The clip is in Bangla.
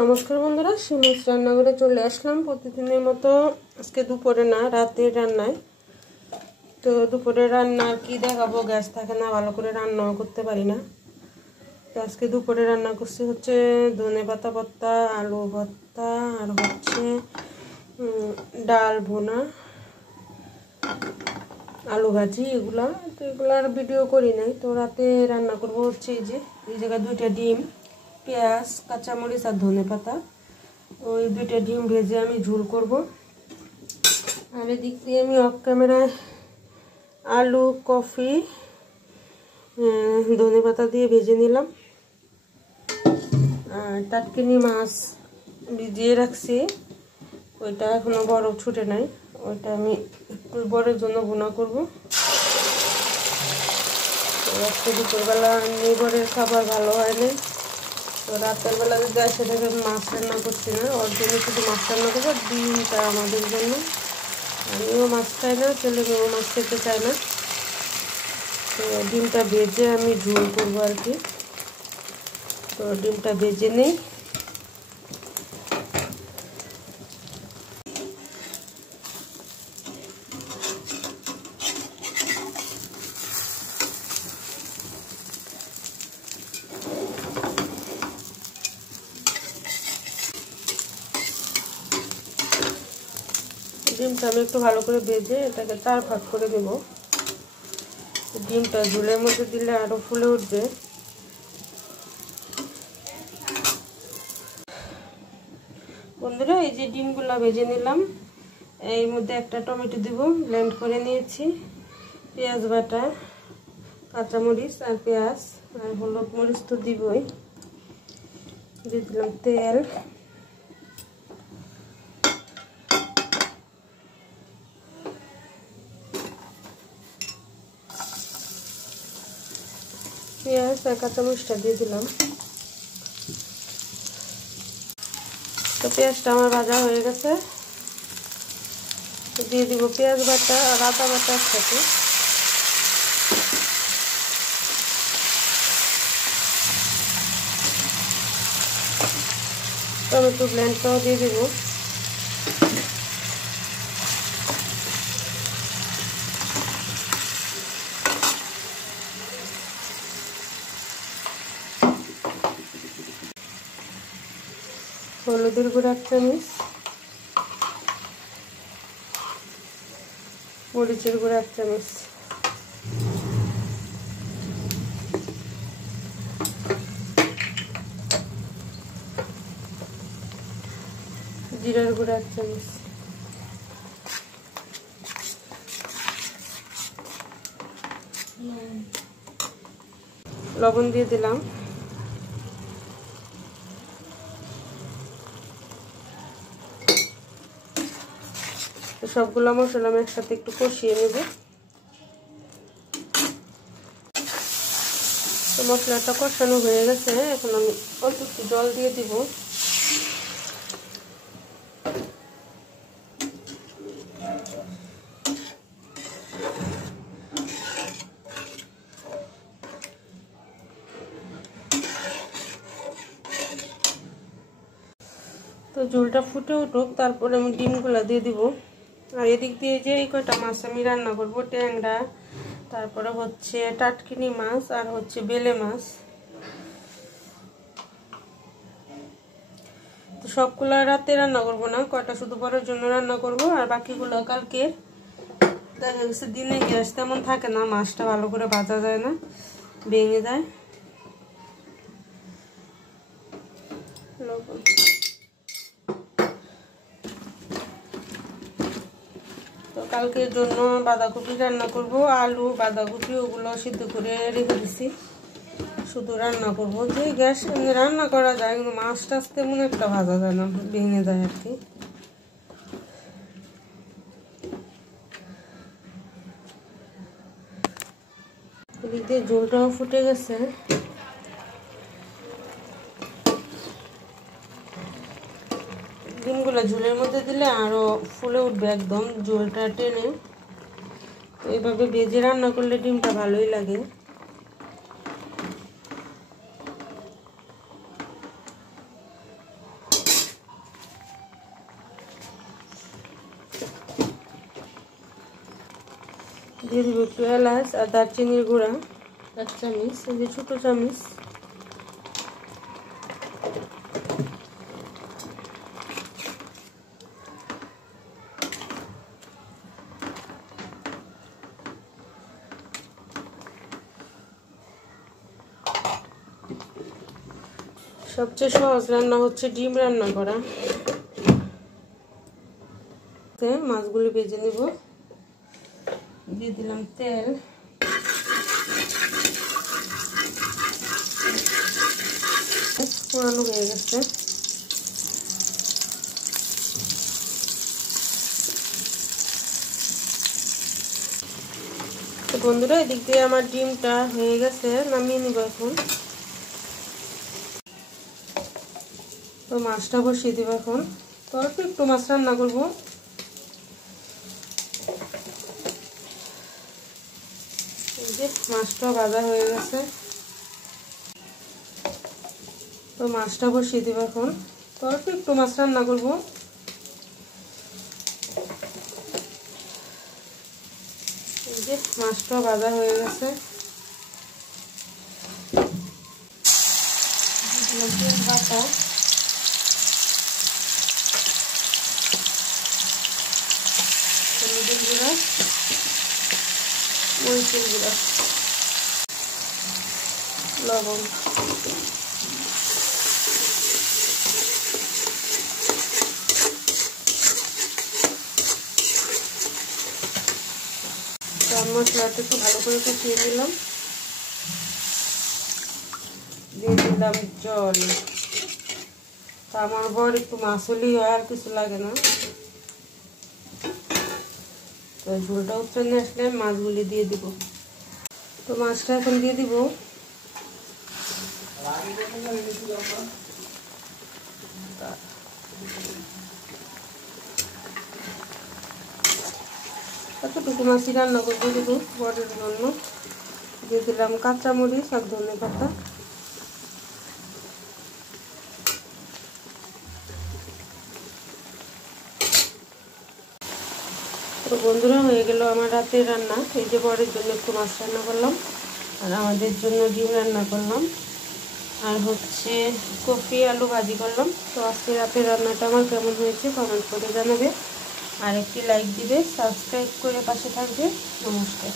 নমস্কার বন্ধুরা, সিমাস রান্নাঘরে চলে আসলাম। প্রতিদিনের মতো আজকে দুপুরে না, রাতের রান্নায়। তো দুপুরে রান্না কি দেখাবো, গ্যাস থাকে না, ভালো করে রান্নাও করতে পারি না। তো আজকে দুপুরে রান্না করছি হচ্ছে ধনেপাতা ভর্তা, আলু ভর্তা, আর হচ্ছে ডাল ভুনা, আলু ভাজি, এগুলা। তো এগুলার ভিডিও করি নাই। তো রাতে রান্না করবো হচ্ছে এই জায়গায় 2টা ডিম, পেঁয়াজ, কাঁচামরিচ আর ধনেপাতা। ওই 2টা ডিম ভেজে আমি ঝোল করব। আর এদিক দিয়ে আমি অফ ক্যামেরায় আলু, কফি, ধনেপাতা দিয়ে ভেজে নিলাম। আর টাটকিনি মাছ ভিজিয়ে রাখছি, ওইটা এখনো বরফ ছুটে নাই, ওইটা আমি একটু বরের জন্য ভুনা করবো। আজকে দুপুরবেলা নিবরের খাবার ভালো হয় না। তো রাতের বেলা যদি আসে দেখে মাছ রান্না করছি না, ওর জন্য শুধু মাছ রান্না করবো। ডিমটা আমাদের জন্য, আমিও মাছ খাই না, ছেলে মেয়েও মাছ খেতে চায় না। তো ডিমটা ভেজে আমি ঝোল করবো আর কি। তো ডিমটা ভেজে নেই। ডিমটা আমি একটু ভালো করে ভেজে এটাকে 4 ভাগ করে দেব। ডিমটা ঝোলের মধ্যে দিলে আরো ফুলে উঠবে। বন্ধুরা, এই যে ডিমগুলো ভেজে নিলাম, এর মধ্যে একটা টমেটো দিব, ব্লেন্ড করে নিয়েছি। পেঁয়াজ বাটা, কাঁচামরিচ আর পেঁয়াজ আর হলুদ মরিচ তো দিবই। দিয়ে দিলাম তেল, পেঁয়াজ আর কাঁচামরিচটা দিয়ে দিলাম। তো পেঁয়াজটা আমার ভাজা হয়ে গেছে। দিয়ে দিব পেঁয়াজ বাটা আর আদা বাটা একসাথে। টমেটো ব্লেন্ডটাও দিয়ে দেব। হলুদের গুঁড়া 1 চামচ, মরিচের গুঁড়া 1 চামচ, জিরার গুঁড়া 1 চামচ, লবণ দিয়ে দিলাম। সবগুলো মশলা আমি একসাথে একটু কষিয়ে নেব। তো মশলাটা কষানো হয়ে গেছে, এখন আমি অল্প একটু জল দিয়ে দিব। তো ঝোলটা ফুটে উঠুক, তারপরে আমি ডিমগুলো দিয়ে দিব। আর এদিক দিয়ে যে এই কয়টা মাছ আমি রান্না করবো, ট্যাংরা, তারপরে হচ্ছে টাটকিনি মাছ আর হচ্ছে বেলে মাছ। তো সবগুলো রাতে রান্না করব না, কয়টা শুধু পরের জন্য রান্না করব, আর বাকিগুলো কালকে। দেখা গেছে দিনে গ্যাস তেমন থাকে না, মাছটা ভালো করে ভাজা যায় না, ভেঙে যায়। লবণ, তো কালকের জন্য বাঁধাকপি রান্না করব, আলু বাঁধাকপি ওগুলো সিদ্ধ করে রেখে দিছি, শুধু রান্না করব। যে গ্যাস রান্না করা যায়, কিন্তু মাছটা তেমন একটা ভাজা যায় না, ভেঙে যায় আর কি। এদিক দিয়ে ঝোলটাও ফুটে গেছে। ডিমগুলো ঝোলের মধ্যে দিলে আরো ফুলে উঠবে একদম, ঝোলটা টেনে। এইভাবে ভেজে রান্না করলে ডিমটা ভালোই লাগে। দিয়ে দিব একটু এলাচ আর দারচিনির গুঁড়া 1 চামচ, এই যে ছোটো চামচ। সবচেয়ে সহজ রান্না হচ্ছে ডিম রান্না করা। মাছগুলি ভেজে নিব। দিয়ে দিলাম তেল, পুরানো হয়ে গেছে। তো বন্ধুরা, এদিক দিয়ে আমার ডিমটা হয়ে গেছে, নামিয়ে নিব এখন। তো মাছটা বসিয়ে দিব এখন। তো অল্প একটু মাছ রান্না করবো। এই যে মাছটা ভাজা হয়ে গেছে। তো মাছটা বসিয়ে দিব এখন। তো অল্প একটু মাছ রান্না করবো। এই যে মাছটা ভাজা হয়ে গেছে। বাটা, হলুদের গুঁড়া, মরিচের গুঁড়া, লবণ। মশলাটা একটু ভালো করে কষিয়ে দিলাম। দিয়ে দিলাম জল। তা আমার বর একটু মাছ হলেই হয়, আর কিছু লাগে না। তো ঝোলটা উঠে নিয়ে আসলে মাছগুলি দিয়ে দিব। তো মাছটা এখন দিয়ে দিব। এতটুকু মাছই রান্না করতে দেবো বরের জন্য। দিয়ে দিলাম কাঁচামরিচ আর ধনেপাতা। তো বন্ধুরা, হয়ে গেল আমার রাতের রান্না। এই যে বরের জন্য একটু মাছ রান্না করলাম, আর আমাদের জন্য ডিম রান্না করলাম, আর হচ্ছে কপি আলু ভাজি করলাম। তো আজকে রাতের রান্নাটা আমার কেমন হয়েছে কমেন্ট করে জানাবে, আর একটি লাইক দিবে, সাবস্ক্রাইব করে পাশে থাকবে। নমস্কার।